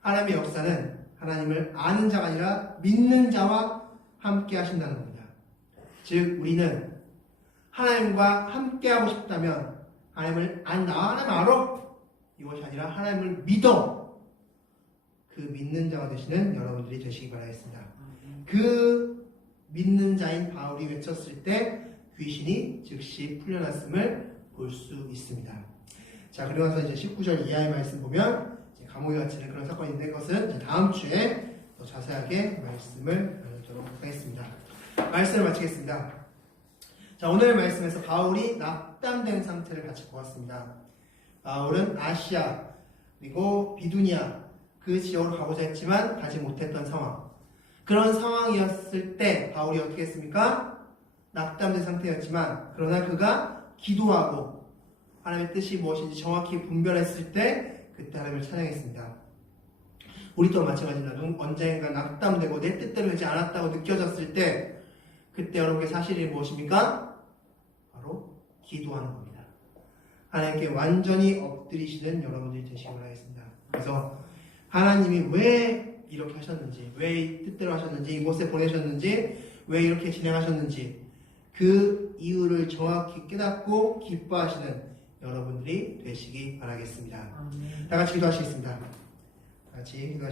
하나님의 역사는 하나님을 아는 자가 아니라 믿는 자와 함께 하신다는 겁니다. 즉 우리는 하나님과 함께 하고 싶다면 하나님을 하나님 알아 이것이 아니라 하나님을 믿어 그 믿는 자가 되시는 여러분들이 되시기 바라겠습니다. 그 믿는 자인 바울이 외쳤을 때 귀신이 즉시 풀려났음을 볼 수 있습니다. 자, 그리고 나서 이제 19절 이하의 말씀 보면 이제 감옥에 갇히는 그런 사건인데 그것은 이제 다음 주에 더 자세하게 말씀을 나누도록 하겠습니다. 말씀을 마치겠습니다. 자, 오늘 말씀에서 바울이 낙담된 상태를 같이 보았습니다. 바울은 아시아 그리고 비두니아 그 지역으로 가고자 했지만 가지 못했던 상황. 그런 상황이었을 때 바울이 어떻게 했습니까? 낙담된 상태였지만 그러나 그가 기도하고 하나님의 뜻이 무엇인지 정확히 분별했을 때 그때 하나님을 찬양했습니다. 우리 또한 마찬가지입니다. 언젠가 낙담되고 내 뜻대로 되지 않았다고 느껴졌을 때 그때 여러분의 사실이 무엇입니까? 바로 기도하는 겁니다. 하나님께 완전히 엎드리시는 여러분들이 되시기 바라겠습니다. 그래서 하나님이 왜 이렇게 하셨는지, 왜 이 뜻대로 하셨는지, 이곳에 보내셨는지, 왜 이렇게 진행하셨는지 그 이유를 정확히 깨닫고 기뻐하시는 여러분들이 되시기 바라겠습니다. 다 같이 기도하시겠습니다. 같이 기도하시겠습니다.